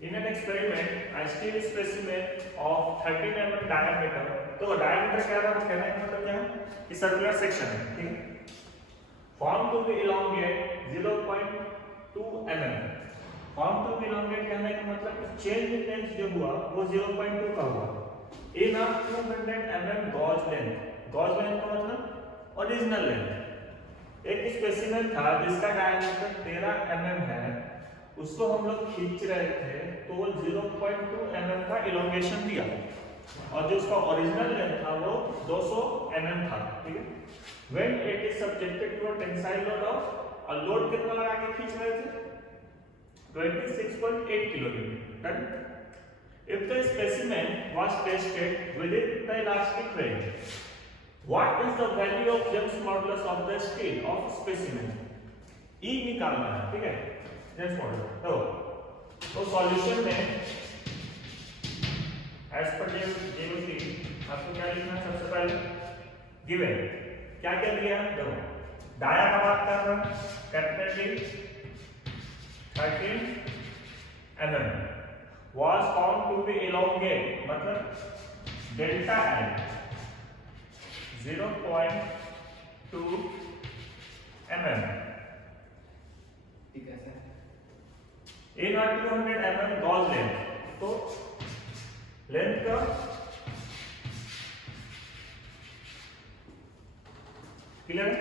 In an experiment, a steel specimen of 13 mm diameter, तो diameter क्या था, कहने का मतलब क्या है कि सर्कुलर सेक्शन है, ठीक है, formed to be elongate 0.2 mm, formed to be elongate कहने का मतलब चेंज इन लेंथ जो हुआ वो 0.2 का हुआ in a 200 mm gauge length, gauge length का मतलब ओरिजिनल लेंथ। एक स्पेसिमेन था जिसका डायमीटर 13 mm है, उसको हम लोग खींच रहे थे तो वो 0.2 mm का इलोंगेशन दिया और जो उसका ओरिजिनल लेंथ था वो 200 mm था, ठीक है। When it is subjected to a tensile load of, और लोड कितना लगा के खींच रहे थे 26.8 kilonewton। If the specimen was tested within the elastic range, what is the value of James modulus of the steel of specimen? E निकालना है, ठीक है, James modulus। तो सॉल्यूशन में एज पर जेओसी आपको क्या लिखना है, सबसे पहले गिवन क्या क्या दिया है, देखो डाया का बात कर रहा है, capital D 13 mm was found to be elongate, मतलब delta L 0.2 mm in a 200 mm gauge length, तो लेंथ का क्लियर है।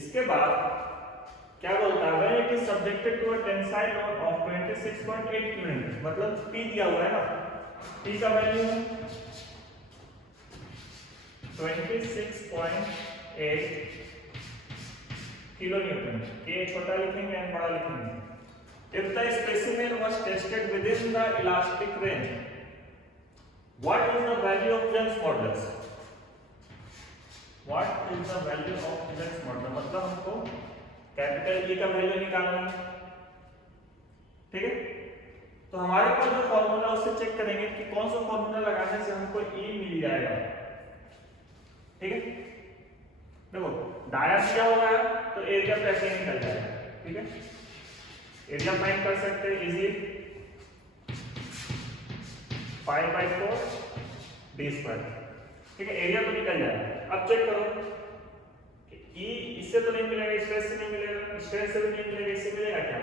इसके बाद क्या बोलता है, when it is subjected to a tensile load of 26.8 kN, मतलब P दिया हुआ है ना, P का वैल्यू है 26.8 किलो न्यूटन, K छोटा लिखेंगे एंड बड़ा लिखेंगे। If the specimen was tested within the elastic range, what is the value of James modulus? What is the value of James modulus? मतलब हमको कैपिटल E का value निकालना है, ठीक है। तो हमारे पास जो फॉर्मूला उससे चेक करेंगे कि कौन सा फॉर्मूला लगाने से हमको E मिल जाएगा, ठीक है। देखो डाया क्या होगा तो एरिया पैसे निकल जाएगा, ठीक है। एरिया फाइंड कर सकते हैं इजी 5/4 d², ठीक है, एरिया तो निकल जाएगा। अब चेक करो कि E इससे तो नहीं मिलेगा, स्ट्रेस से नहीं मिलेगा, स्ट्रेस से भी नहीं मिलेगा, इससे मिलेगा क्या,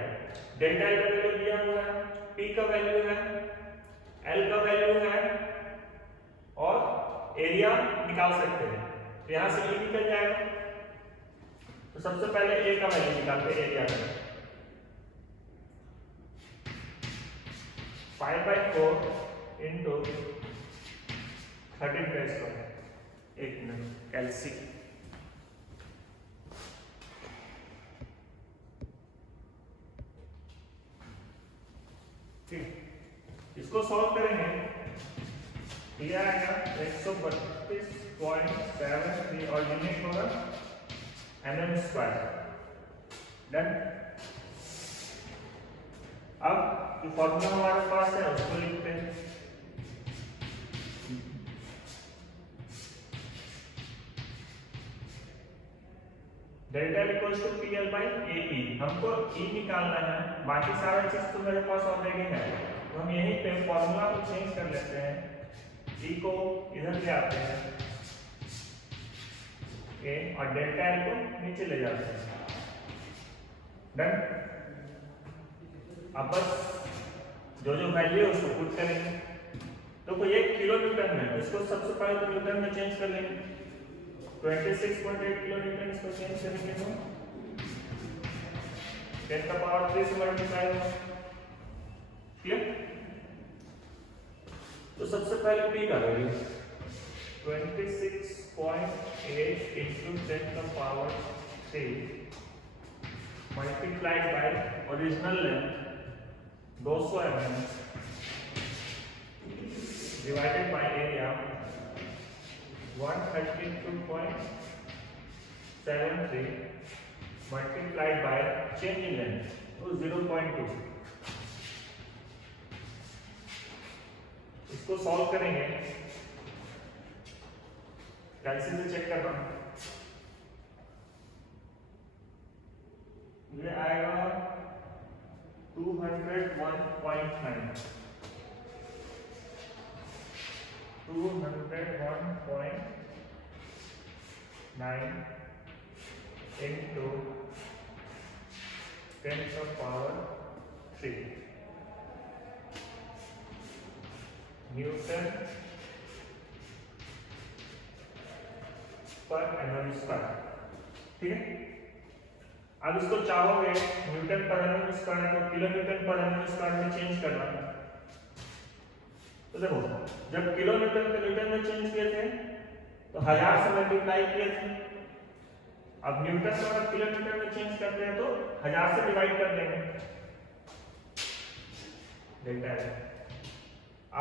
डेल्टा एल का वैल्यू दिया हुआ है, P का वैल्यू है, L का वैल्यू है और एरिया निकाल सकते हैं, तो यहां से E निकल जाएगा। तो सबसे पहले A का वैल्यू निकालते हैं, एरिया का 5/4 into 13², एक मिनट LC, ठीक, इसको सॉल्व करेंगे, ये आएगा 132.73 और यूनिट होगा mm²। डन। अब जो फॉर्मूला हमारे पास है उसको लिखते हैं, डेल्टा इक्वल्स टू PL/AE। हमको E निकालना है, बाकी सारा चीज तो मेरे पास ऑलरेडी है, तो हम यहीं पे फॉर्मूला को चेंज कर लेते हैं, E को इधर ले आते हैं A और डेल्टा L को नीचे ले जाते हैं। डन। अब बस जो जो वैल्यू है उसको पुट करेंगे। तो कोई एक किलो न्यूटन में, इसको सबसे पहले तो न्यूटन में चेंज कर लेंगे, 26.8 किलो न्यूटन, इसको चेंज करेंगे तो 10⁻³ से मल्टीप्लाई होगा, क्लियर। तो सबसे पहले P का value 26.8 into 10⁻³ multiplied by original length 200 mm divided by area 132.73 multiplied by change in length, तो 0.2। इसको सॉल्व करेंगे, कैलसी से चेक कर रहा हूं, ये आएगा 201.9 into 10 to the power 3 Newton पर एमएम स्क्वायर। ठीक है, अब इसको चाहोगे न्यूटन पर एमएम स्क्वायर को किलो न्यूटन पर एमएम स्क्वायर में चेंज करना, तो देखो जब किलो न्यूटन को न्यूटन में चेंज किए थे तो 1000 से मल्टीप्लाई किए थे। अब न्यूटन को अगर किलो न्यूटन में चेंज करते हैं तो 1000 से डिवाइड कर देंगे, डेल्टा है।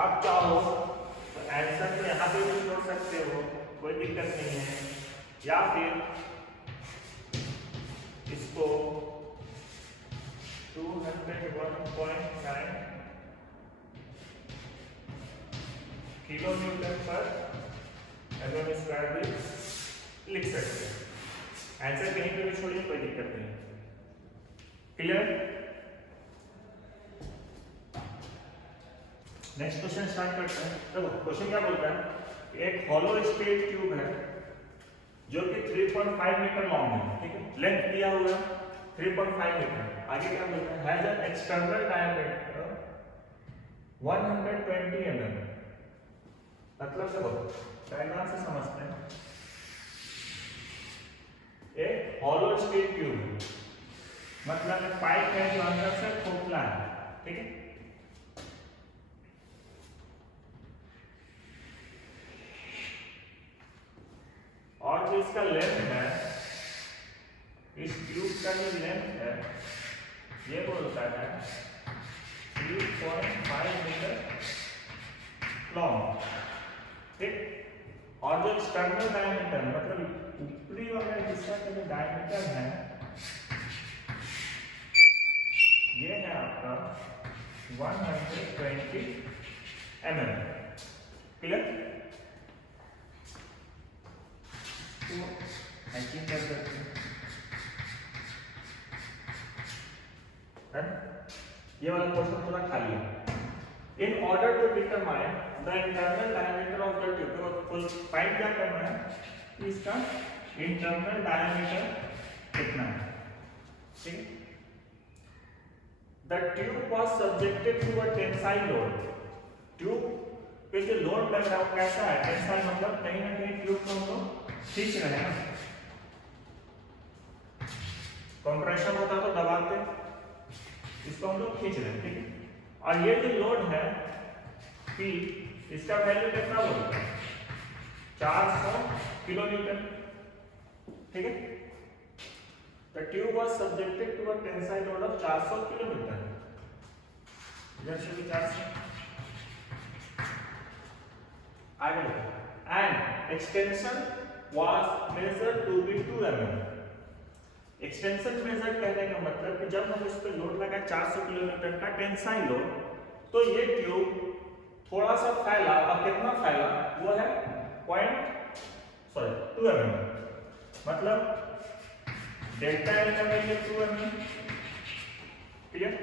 आप चाहो तो आंसर को यहाँ पे भी जोड़ सकते हो, कोई दिक्कत नहीं है, या फिर इसको 201.9 किलो न्यूटन पर एमएम स्क्वायर भी लिख सकते हैं। आंसर कहीं पे भी छोड़िए, कोई दिक्कत नहीं। क्लियर? नेक्स्ट क्वेश्चन स्टार्ट करते हैं। देखो क्वेश्चन क्या बोलता है, एक हॉलो स्टील ट्यूब है जो कि 3.5 मीटर लॉन्ग है। ठीक है, लेंथ दिया हुआ है 3.5 मीटर। आगे क्या बोलता है, has an external diameter 120 mm। मतलब देखो डायग्राम से समझते हैं, एक हॉलो स्टील ट्यूब मतलब पाइप है जो अंदर से खोखला है। ठीक है, और जो इसका लेंथ है, इस ट्यूब का जो लेंथ है ये बोलता है 3.5 मीटर लॉन्ग। ठीक, और जो एक्सटर्नल डायमीटर मतलब ऊपरी वाला हिस्सा का जो डायमीटर है ये है आपका 120 mm। क्लियर? तो हैचिंग कर सकते हैं, ये वाला क्वेश्चन थोड़ा खाली है। In order to determine the internal diameter of the tube, तो फाइंड क्या करना है कि इसका इंटरनल डायमीटर कितना है। ठीक है, the tube was subjected to a tensile load। Tube पे जो लोड लग रहा है वो कैसा है? टेंसाइल मतलब कहीं ना कहीं ट्यूब को हम लोग खींच रहे हैं। कंप्रेशन होता है तो दबाते, इसको हम लोग खींच रहे हैं। ठीक है, और ये जो लोड है P, इसका वैल्यू कितना बोलता है? 400 किलो न्यूटन। ठीक है, the tube was subjected to a tensile load of 400 kilo Newton. इधर से भी 400। आगे and extension was measured to be 2 mm। Extension measure कहने का मतलब कि जब हम इस पे लोड लगाए 400 किलो न्यूटन का टेंसाइल लोड, तो ये ट्यूब थोड़ा सा फैला, और कितना फैला वो है 2 mm। मतलब डेल्टा एल का value 2 mm। Clear?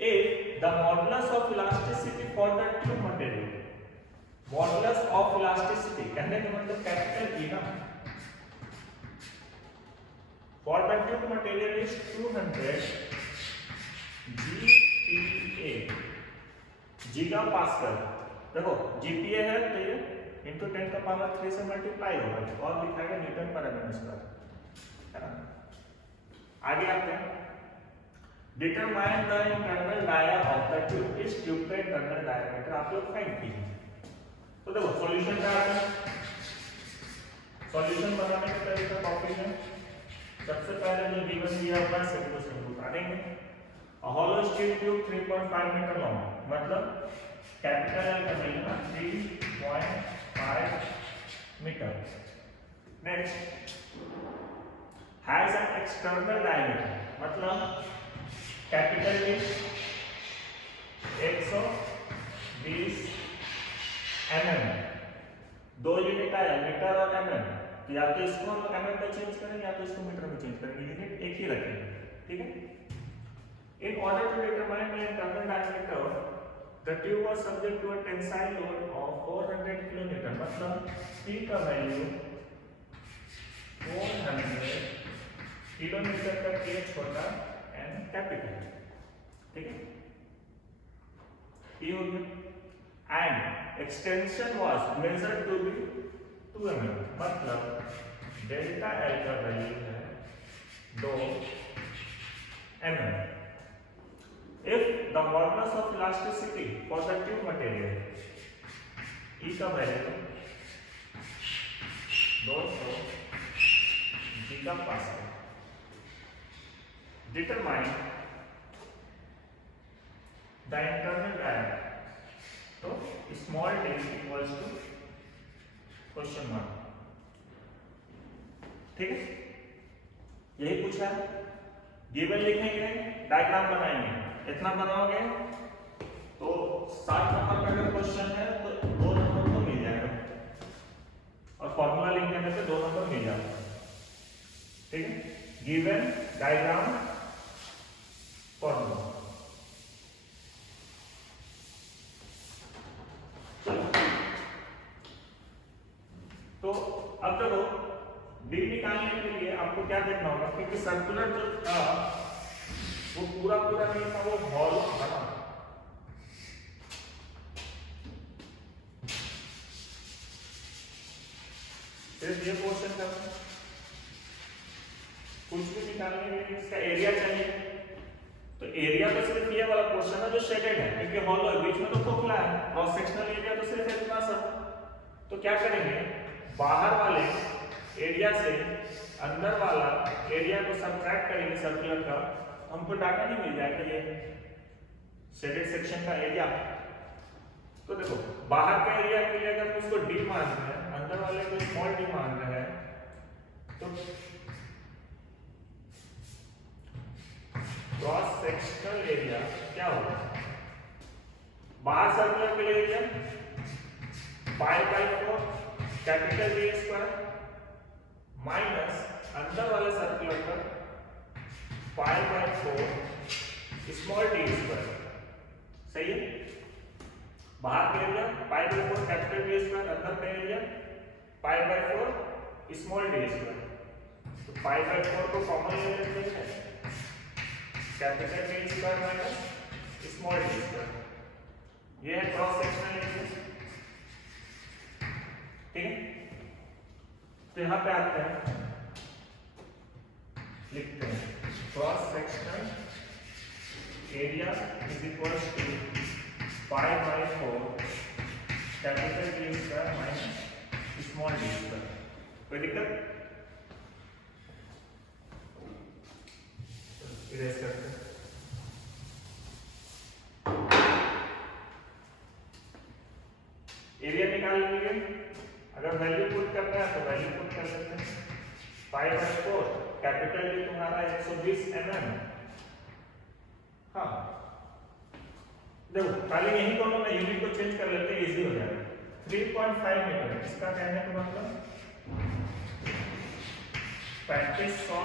A the modulus of elasticity for the tube material. Modulus of elasticity कहने का मतलब कैपिटल ई ना, for the tube material is 200 GPa gigapascal। देखो GPa है तो ये into 10 का पावर 3 से मल्टीप्लाई होगा और लिखाएगा न्यूटन पर एमएम स्क्वायर, है ना। आगे आते हैं, determine the internal dia of the tube. इस ट्यूब का इंटरनल डायमीटर आप लोग फाइंड कीजिए। तो देखो सॉल्यूशन क्या है, सॉल्यूशन बनाने का तरीका कॉपी में सबसे पहले जो गिवन दिया हुआ है सबको सिंपल उतार देंगे। A hollow steel tube 3.5 metre long, मतलब कैपिटल एल का वैल्यू ना 3.5 metre. Next, has an external diameter, मतलब कैपिटल डी 120 mm। दो यूनिट आया मीटर और mm, या तो इसको हम mm में चेंज करेंगे या तो इसको मीटर में चेंज करेंगे, यूनिट एक ही रखेंगे। ठीक है, In order to determine the internal diameter, the tube was subject to a tensile load of 400 kilonewton. मतलब P का वैल्यू 400 किलोमीटर का K छोटा n कैपिटल, ठीक है, ये हो गया. And extension was measured to be 2 mm. मतलब डेल्टा L का वैल्यू है 2 mm. If the modulus of elasticity for the tube material E का वैल्यू 200 gigapascal, determine the internal diameter. तो small d equals to question mark, ठीक है, यही पूछा है. गिवन लिखेंगे, डायग्राम बनाएंगे, इतना बनाओगे तो 7 नंबर का अगर क्वेश्चन है तो 2 नंबर तो मिल जाएगा, और फॉर्मूला लिख देने पे 2 नंबर मिल जाएगा, ठीक है. Given, diagram, formula. तो अब देखो डी निकालने के लिए आपको क्या देखना होगा, क्योंकि सर्कुलर जो था वो पूरा पूरा नहीं था, वो हॉलो था ना. सिर्फ ये पोर्शन का कुछ भी निकालने के लिए इसका एरिया चाहिए, तो एरिया तो सिर्फ ये वाला पोर्शन है जो शेडेड है, क्योंकि हॉलो है, बीच में तो खोखला है. क्रॉस सेक्शनल एरिया तो सिर्फ इतना सा. तो क्या करेंगे, बाहर वाले एरिया से अंदर वाला एरिया को सब्ट्रैक्ट करेंगे सर्कुलर का, हमको डाटा नहीं मिल जाएगा ये शेडेड सेक्शन का एरिया. तो देखो बाहर का एरिया के लिए अगर उसको डी मान रहे हैं, अंदर वाले को स्मॉल डी मान रहे हैं, तो क्रॉस सेक्शनल एरिया क्या होगा, बाहर सर्कुलर के लिए area pi by 4 capital D square minus अंदर वाले सर्कुलर पर पाई बाय 4 स्मॉल डी स्क्वायर. सही है, बाहर का area pi by 4 capital D square, अंदर का area pi by 4 small D square. तो पाई बाय 4 को कॉमन ले लेते हैं, capital D square minus small D square. ये है क्रॉस सेक्शनल एरिया, ठीक है. तो यहां पे आते हैं, लिखते हैं cross sectional area is equal to pi by 4 capital D square minus small D square. कोई दिक्कत? इरेज करते हैं. एरिया निकाल लीजिए, अगर वैल्यू पुट करना है तो वैल्यू पुट कर सकते हैं. पाई बाय 4 कैपिटल डी तुम्हारा 120 mm. हाँ देखो पहले यही दोनों में यूनिट को चेंज कर लेते हैं, इजी हो जाएगा. 3.5 मीटर, इसका कहने का मतलब 3500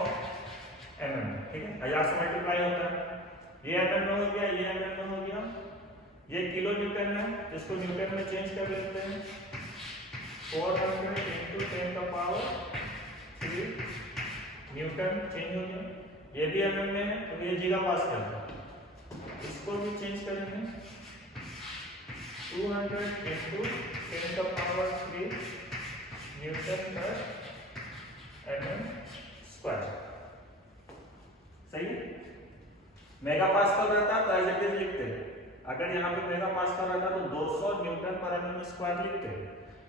mm, ठीक है. 1000 से मल्टीप्लाई होता है, ये mm में हो गया, ये mm में हो गया, ये किलो न्यूटन है, इसको न्यूटन में चेंज कर लेते हैं. 400 into 10 का पावर 3 न्यूटन चेंज हो गया. ये भी mm में है तो ये गीगा पास्कल है, इसको भी चेंज करेंगे. 200 into 10 का पावर 3 न्यूटन पर mm स्क्वायर. सही है. मेगा पास्कल रहता तो एज इट इज लिखते, अगर यहाँ पे मेगा पास्कल रहता तो 200 न्यूटन पर mm स्क्वायर लिखते,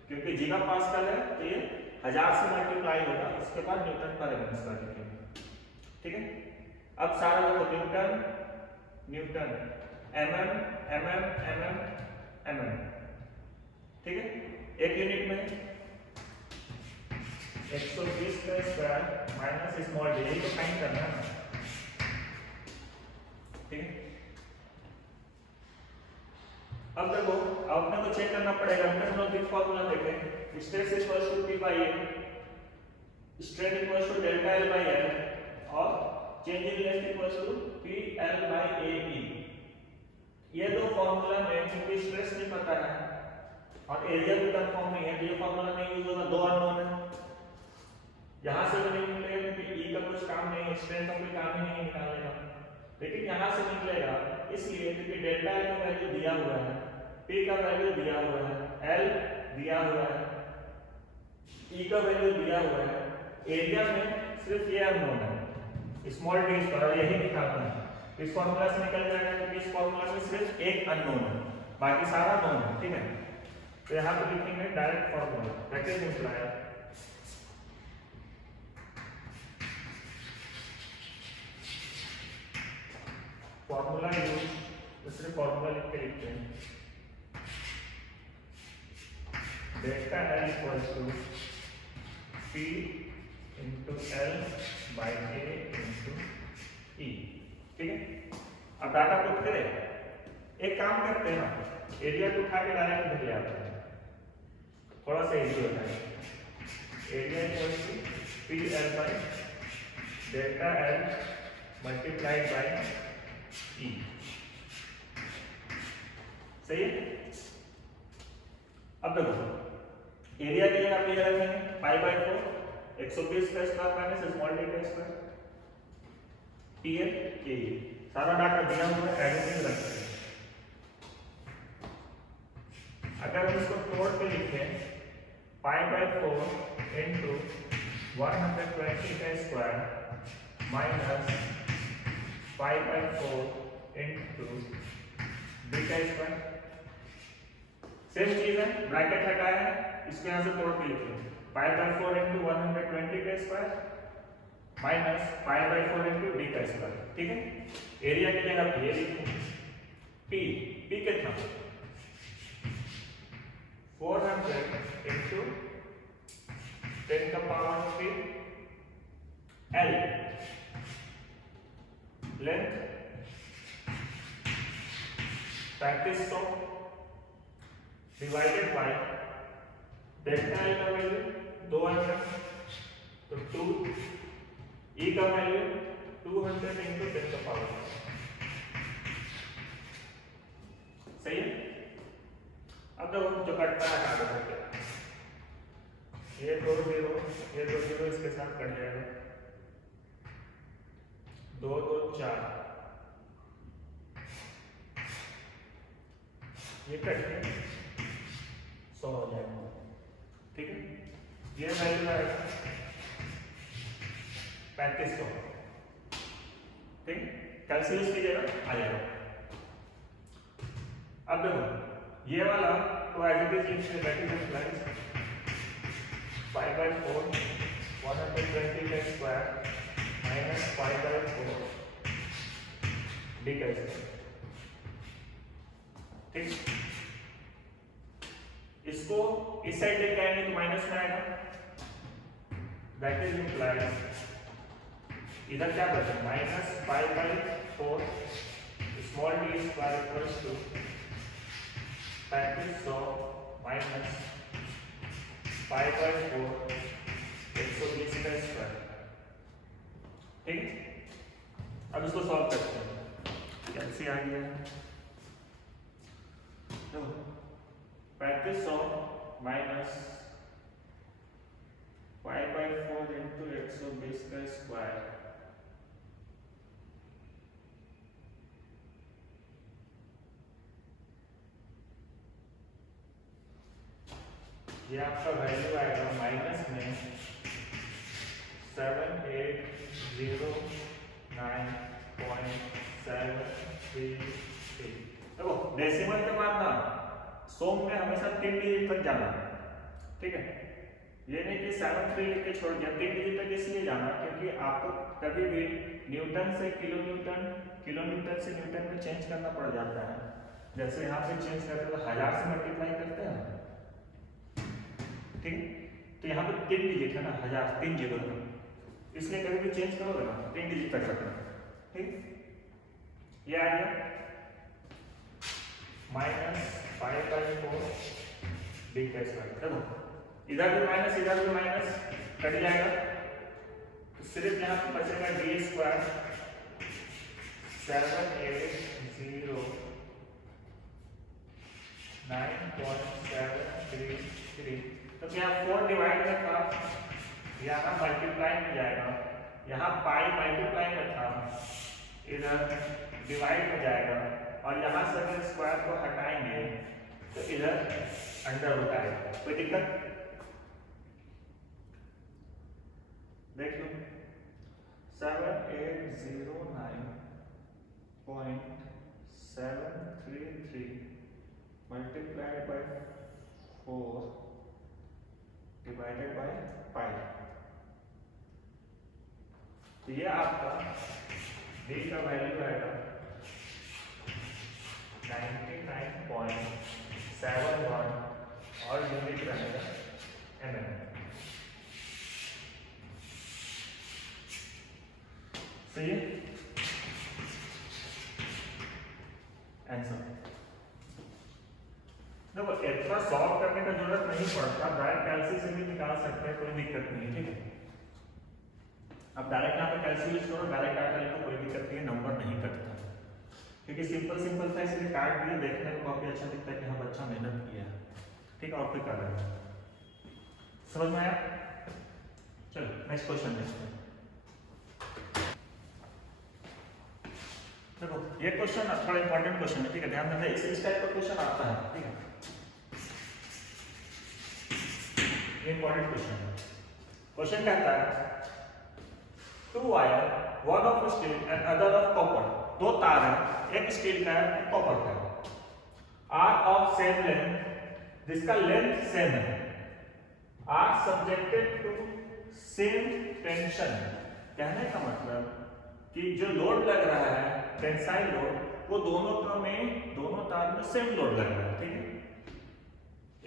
क्योंकि गीगा पास्कल है तो ये 1000 से मल्टीप्लाई होगा, उसके बाद न्यूटन पर mm स्क्वायर लिखेंगे, ठीक है. अब सारा देखो Newton Newton mm mm mm mm, ठीक है. एक यूनिट में 120 का स्क्वायर माइनस स्मॉल डी, यही तो फाइंड करना है, ठीक है. अब देखो अपने को चेक करना पड़ेगा, न्यूटन फॉर्मूला देखें. Stress equals to P by A, strain equals to delta L by L, और change in length equals to P L by A E. ये दो फॉर्मूला में क्योंकि स्ट्रेस नहीं पता है और एरिया भी कंफर्म नहीं है तो ये फॉर्मूला नहीं यूज होगा, दो अननोन है। यहां से तो नहीं निकलेगा क्योंकि ई का कुछ काम नहीं है, स्ट्रेंथ का कोई काम ही नहीं है निकालने का, लेकिन यहां से निकलेगा इसलिए क्योंकि डेल्टा एल का वैल्यू दिया हुआ है, पी का वैल्यू दिया हुआ है, एल दिया हुआ है, ई का वैल्यू दिया हुआ है, एरिया में सिर्फ ये अननोन है स्मॉल डी स्क्वायर, यही निकालना है। इस फॉर्मूला से निकल जाएगा क्योंकि इस फॉर्मूला में सिर्फ एक अननोन है, बाकी सारा नोन है, ठीक है। तो यहां पे लिखेंगे डायरेक्ट फॉर्मूला ब्रैकेट में चलाया फॉर्मूला यूज, दूसरे फॉर्मूला लिख के लिखते हैं delta L equals to P into L by A into E, ठीक है। अब डाटा पुट करें, एक काम करते हैं ना, एरिया को उठा के डायरेक्ट इधर ले आते हैं, थोड़ा सा इजी होता है। Area equals to P L by delta L multiplied by E, सही है। अब देखो एरिया की जगह पे रखेंगे पाई बाई 4, 120 का स्क्वायर माइनस स्मॉल डी का स्क्वायर, पी एल ए, सारा डाटा दिया हुआ है, एडिटिंग रखते हैं। अगर हम इसको तोड़ के लिखें पाई बाई 4 इंटू 120 का square minus pi by 4 into D का स्क्वायर, सेम चीज है, ब्रैकेट हटाया है, इसको यहां से तोड़ के लिखें पाई बाई 4 इंटू 120 का square minus pi by 4 into D का स्क्वायर, ठीक है। एरिया की जगह पे लिखें पी, पी कितना 400 इंटू 10 का power 3, L length 3500 divided by delta L का वैल्यू 200 तो 2, ई का वैल्यू 200 इंटू 10 का पावर, सही है। अब तो जो कटता है काट देते हैं, ये 2 0, ये 2 0 इसके साथ कट जाएगा, 2 2 4, ये कट के 100 हो जाएगा, ठीक है। ये वैल्यू आएगा 3500, ठीक, कैलकुलेट कीजिएगा आ जाएगा। अब देखो ये वाला तो एज इट इज लिख ब्रैकेट में प्लस पाई बाई 4 120 का square minus pi by 4 D का स्क्वायर, ठीक। इसको इस साइड लेके आएंगे तो माइनस में आएगा, ब्रैकेट में प्लस इधर क्या बचा minus pi by 4 small D square equals to 3500 minus pi by 4 120 का स्क्वायर, ठीक। अब इसको सॉल्व करते हैं, कैसे आ गया तो 3500 माइनस पाई बाई 4 इंटू 120 का स्क्वायर, ये आपका वैल्यू आएगा माइनस में 7809.733। देखो डेसिमल के बाद ना सोम में हमेशा 3 डिजिट तक जाना, ठीक है। ये नहीं कि 73 लिख के छोड़ दिया, 3 डिजिट तक इसलिए जाना क्योंकि आपको कभी भी न्यूटन से किलोन्यूटन, किलोन्यूटन से न्यूटन में चेंज करना पड़ जाता है। जैसे यहाँ पे चेंज करते हैं तो 1000 से मल्टीप्लाई करते हैं, ठीक। तो यहाँ पे 3 डिजिट है ना, 1000 3 जीरो है, इसलिए कभी भी चेंज करोगे ना 3 डिजिट तक रखना, ठीक। ये आ गया माइनस पाई बाई 4 डी का स्क्वायर, देखो इधर भी माइनस इधर भी माइनस कट जाएगा, तो सिर्फ यहाँ पे बचेगा डी स्क्वायर 780,9.733। तो क्या 4 डिवाइड में था, यहाँ मल्टीप्लाई में जाएगा, यहाँ पाई मल्टीप्लाई में था, इधर डिवाइड में जाएगा, और यहाँ से अगर स्क्वायर को हटाएंगे तो इधर अंडर रूट आएगा। कोई दिक्कत? देख लो 780,9.733 multiplied by 4 divided by pi. तो ये आपका d का वैल्यू आएगा 99.71 और यूनिट रहेगा mm। सही है आंसर। देखो इतना सॉल्व करने का जरूरत नहीं पड़ता, डायरेक्ट कैलसी से भी निकाल सकते हैं, कोई दिक्कत नहीं है, ठीक है। अब डायरेक्ट यहाँ पे कैलसी यूज करो, डायरेक्ट डाटा लिखो, कोई दिक्कत नहीं है, नंबर नहीं कटता, क्योंकि सिंपल सिंपल था इसलिए काट दिए, देखने में काफी अच्छा दिखता है कि हाँ बच्चा मेहनत किया है, ठीक है। और फिर कर रहे हैं, समझ में आया? चलो नेक्स्ट क्वेश्चन देखते हैं। देखो ये क्वेश्चन थोड़ा इंपॉर्टेंट क्वेश्चन है, ठीक है, ध्यान देना, इस टाइप का क्वेश्चन आता है, ठीक है, ये इंपॉर्टेंट क्वेश्चन है। क्वेश्चन कहता है 2 wire, one of steel and other of copper, दो तार है, एक स्टील का है एक कॉपर का है, आर ऑफ सेम लेंथ, जिसका लेंथ सेम है, are subjected to same tension. कहने का मतलब कि जो लोड लग रहा है टेंसाइल लोड, वो दोनों तार में सेम लोड लग रहा है, ठीक है।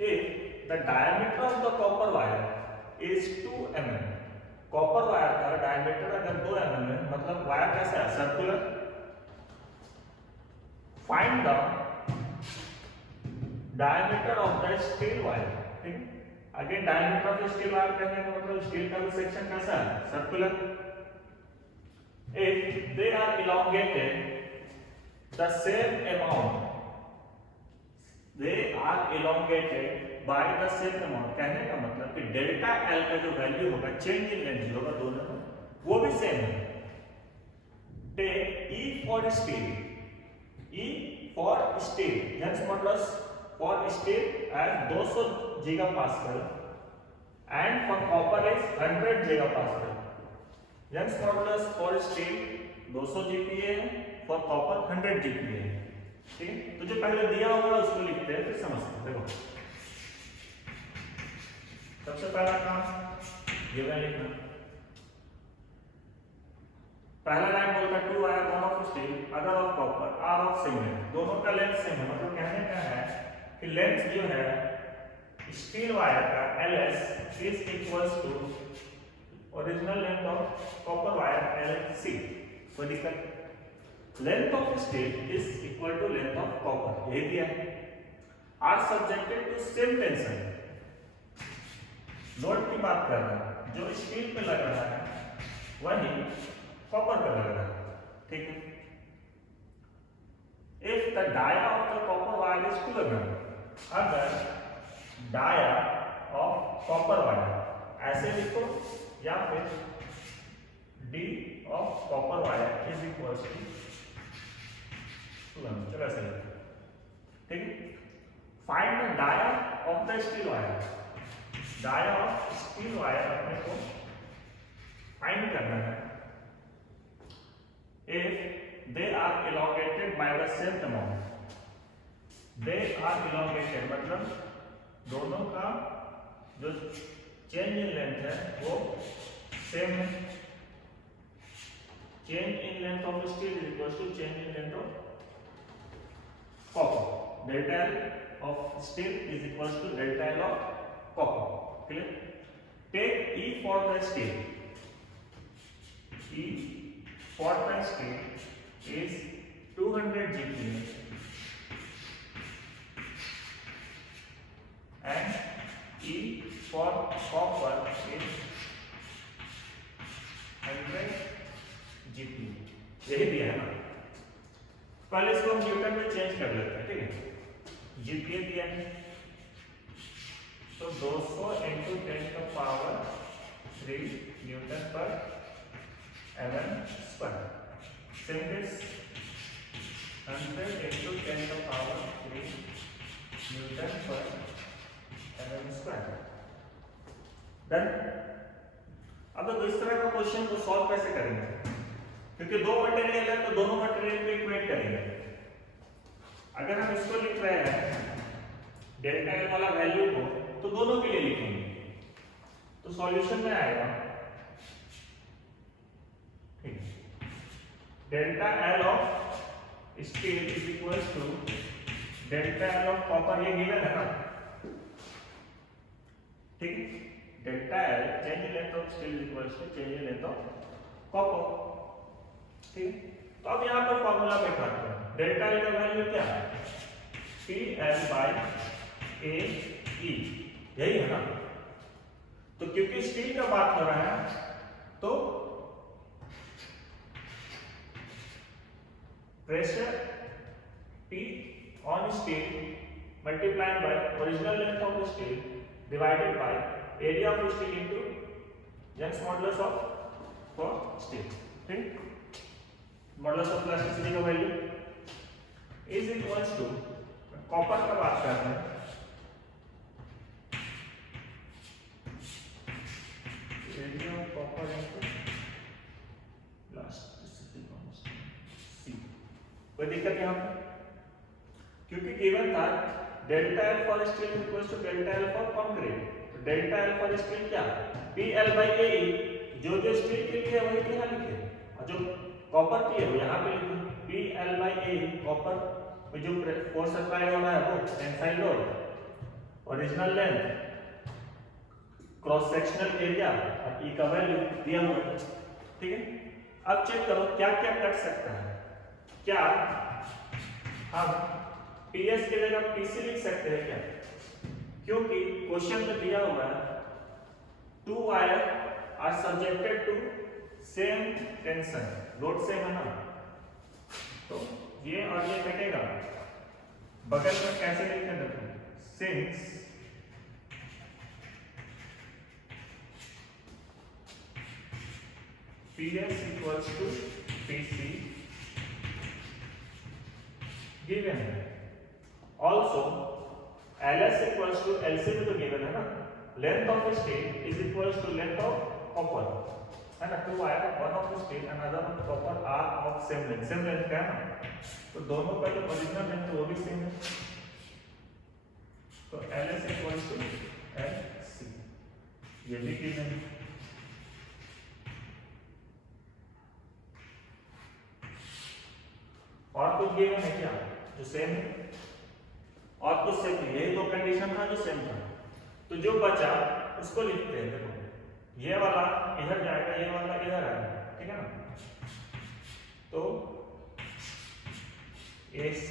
If the diameter of the copper wire is 2 mm, copper wire का डायमीटर अगर 2 mm है, मतलब वायर कैसा है, circular. Find the diameter of the steel wire, ठीक है। Again diameter of steel wire कहने का मतलब स्टील का भी सेक्शन कैसा है, circular. If they are elongated the same amount, they are elongated by the same amount, कहने का मतलब कि डेल्टा एल का जो वैल्यू होगा, चेंज इन लेंथ जो होगा दोनों में, वो भी सेम है। Take E for steel, E for steel, Young's modulus for steel as 200 gigapascal and for copper is 100 gigapascal. Young's modulus for steel 200 GPa है, फॉर कॉपर 100 जीपीए है, ठीक है। तो जो पहले दिया होगा उसको लिखते हैं, फिर समझते हैं। देखो सबसे पहला काम ये वाला लिखना, पहला लाइन बोलता है 2 wire, one of steel other of copper, are of same length, दोनों का लेंथ सेम है, मतलब कहने का है कि लेंथ जो है स्टील वायर का LS is equals to original length of copper wire LC। कोई दिक्कत? Length of steel is equal to length of copper, यही दिया है। Are subjected to same tension, load की बात कर रहा है, जो स्टील पे लग रहा है वही कॉपर पे लग रहा है, ठीक है। If the dia of the copper wire is 2 mm, अगर डाया ऑफ कॉपर वायर ऐसे लिखो, या फिर D of copper wire is equal to 2 mm, चलो ऐसे लिखो, ठीक है। Find the dia of the steel wire, dia of steel wire अपने को फाइंड करना है। If they are elongated by the same amount, they are elongated मतलब दोनों का जो चेंज इन लेंथ है वो सेम है। Change in length of steel is equal to change in length of copper, delta L of steel is equal to delta L of copper, clear. Take E for the steel, E for the steel is 200 GPa and E for copper is 100 GPa, यही दिया है ना। पहले इसको हम Newton में change कर लेते हैं, ठीक है। जीपीए दिया है तो 200 into 10 का पावर 3 न्यूटन पर mm square. Same this 100 into 10 का पावर 3 न्यूटन पर mm स्क्वायर। डन। अब तो इस तरह का क्वेश्चन को सॉल्व कैसे करेंगे, क्योंकि दो मटेरियल है तो दोनों मटेरियल को इक्वेट करेंगे। अगर हम इसको लिख रहे हैं डेल्टा एल वाला वैल्यू को, तो दोनों के लिए लिखेंगे तो सॉल्यूशन में आएगा, ठीक है। Delta L of steel is equal to delta L of copper, ये गिवन है ना, ठीक है। Delta L change in length of steel is equal to change in length of copper, ठीक है। तो अब यहां पर फॉर्मूला बैठाते हैं। डेल्टा एल का वैल्यू क्या है, पी एल बाई ए ई, यही है ना। तो क्योंकि स्टील का बात हो रहा है तो pressure P on steel multiplied by original length of the steel divided by area of steel into Young's modulus of for steel, ठीक। मॉडुलस ऑफ प्लास्टिसिटी का value is equals to, copper का बात कर रहे हैं, area of copper into plasticity constant C. कोई दिक्कत यहां पर, क्योंकि गिवन था delta L for steel equals to delta L for concrete. तो डेल्टा एल फॉर स्टील क्या, P L by A E, जो स्टील के लिए वही यहां लिखे, और जो कॉपर के लिए यहां पे लिखे P L by A, copper में जो फोर्स अप्लाई हो रहा है वो tensile load, original length, cross sectional area और ई का वैल्यू दिया हुआ है, ठीक है। अब चेक करो क्या क्या कट सकता है। क्या हम पीएस की जगह पीसी लिख सकते हैं क्या, क्योंकि क्वेश्चन में दिया हुआ है two wire are subjected to same tension, load same है ना, तो ये और ये कटेगा, बगल में कैसे लिखते हैं, since PS equals to PC given है, also LS equals to LC भी तो given है ना, length of steel is equals to length of copper है ना, two wire one of steel and other of copper are of same length क्या है ना, तो दोनों का जो ओरिजिनल लेंथ वो भी सेम है, तो LS equals to LC ये भी given है। और कुछ गिवन है क्या जो सेम है, और कुछ सेम है, यही दो कंडीशन था जो सेम था, तो जो बचा उसको लिखते हैं। देखो ये वाला इधर जाएगा, ये वाला इधर आएगा, ठीक है ना, तो AC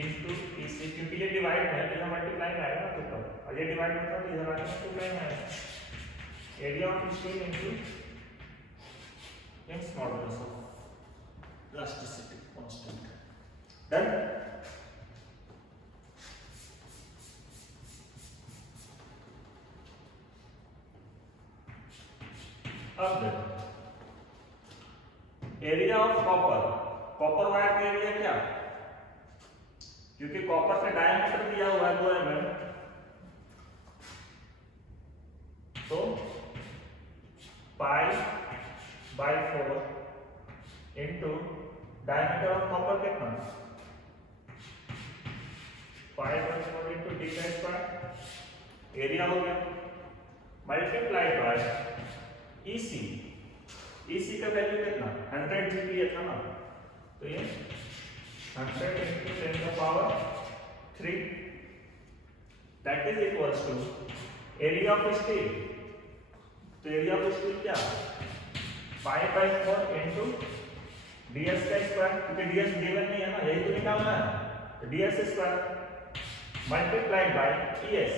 into EC, क्योंकि ये डिवाइड है तो यहाँ मल्टीप्लाई में आएगा ना, तो और ये डिवाइड होता है तो इधर आएगा मल्टीप्लाई में आएगा, area of steel into Young's modulus of plasticity constant. Done. अब area of copper, copper wire का एरिया क्या, क्योंकि कॉपर का डायमीटर दिया हुआ है 2 mm, तो पाई by 4 into diameter of copper कितना, पाई बाय 4 इनटू डी का स्क्वायर, एरिया हो गया, मल्टीप्लाई बाय EC, EC का वैल्यू कितना 100 GPa था ना, तो ये 100 into 10 का power 3 that is equals to area of steel, तो एरिया ऑफ स्टील क्या पाई बाय 4 इनटू ds का स्क्वायर, क्योंकि ds गिवन नहीं है ना, यही तो निकालना है, तो ds square multiplied by es,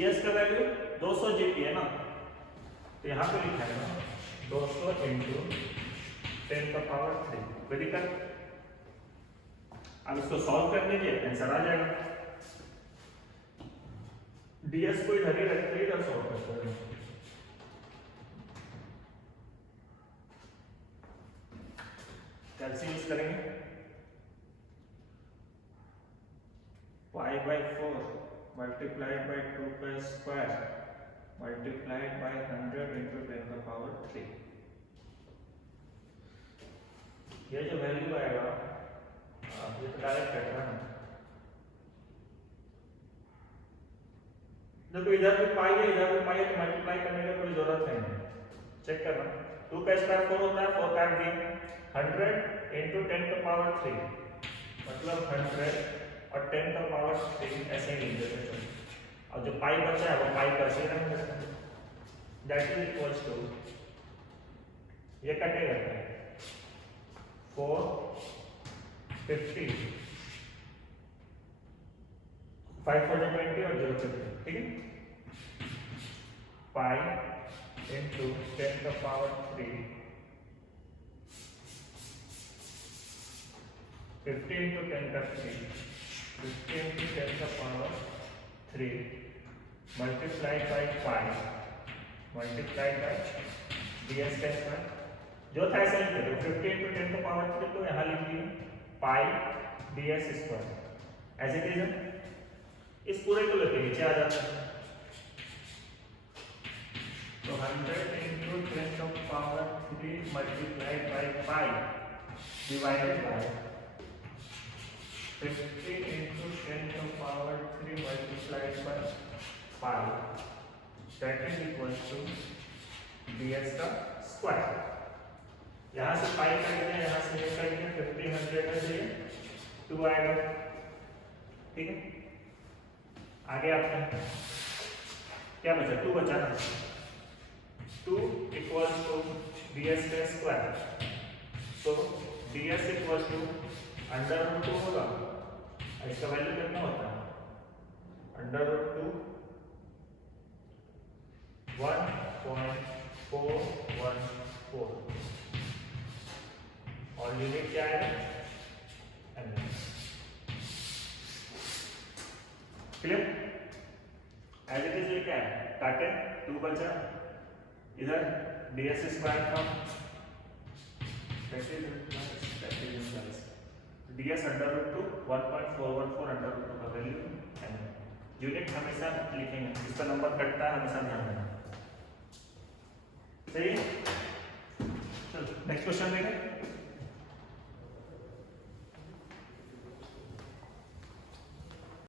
es का वैल्यू 200 GPa ना, तो यहां पे लिखा है ना 200 into 10 का पावर 3, कोई दिक्कत अब इसको सॉल्व कर दीजिए, आंसर आ जाएगा। ds को इधर ही रखते ही सॉल्व करते हैं। कैलसी यूज करेंगे, पाई बाय 4 मल्टीप्लाइड बाय 2 का स्क्वायर मल्टीप्लाइड बाय 100 इंटू 10 का पावर 3। ये जो वैल्यू आएगा ये तो डायरेक्ट कट रहा है। देखो इधर भी पाई है इधर भी पाई है, तो मल्टीप्लाई करने की कोई जरूरत है नहीं। चेक करना, 2 का स्क्वायर 4 होता है, 4 काट दिए, 100 इंटू 10 का पावर 3 मतलब 100 और 10 का पावर 3 ऐसे ही लिख देते हैं। और जो पाई बचा है वो पाई कर से रहेंगे, दैट इज इक्वल्स टू, ये कटेगा 4 50 5 for 20 और 0 50, ठीक है। पाई इंटू 10 का पावर 3 50 इंटू 10 का 3 50 इंटू 10 का power 3 multiplied by pi multiplied by ds का स्क्वायर, जो था ऐसा ही करो। 50 इंटू 10 का पावर 3 तो यहाँ लिख दिए pi ds square as it is है। इस पूरे को लेके नीचे आ जाता है, तो 100 इंटू 10 का power 3 multiplied by pi divided by 50 into 10 का power 3 multiplied by pi, that is equal to ds का स्क्वायर। यहाँ से पाई कर दिया, यहाँ से ये कर दिया, 50 100 में से 2 आएगा, ठीक है। आगे आपने क्या बचा, 2 बचा ना, 2 इक्वल्स टू ds का स्क्वायर, तो ds equals to under root 2 होगा, इसका वैल्यू कितना होता है, अंडर रूट 2 1.414 और यूनिट क्या है, क्लियर। एज इट इज ये क्या है, काटे 2 बचा, इधर ds स्क्वायर था, ds under root 2 1.414 under root 2 का वैल्यू है। यूनिट हमेशा लिखेंगे, इसका नंबर कटता है हमेशा ध्यान देना, सही है। चलो नेक्स्ट क्वेश्चन देखें।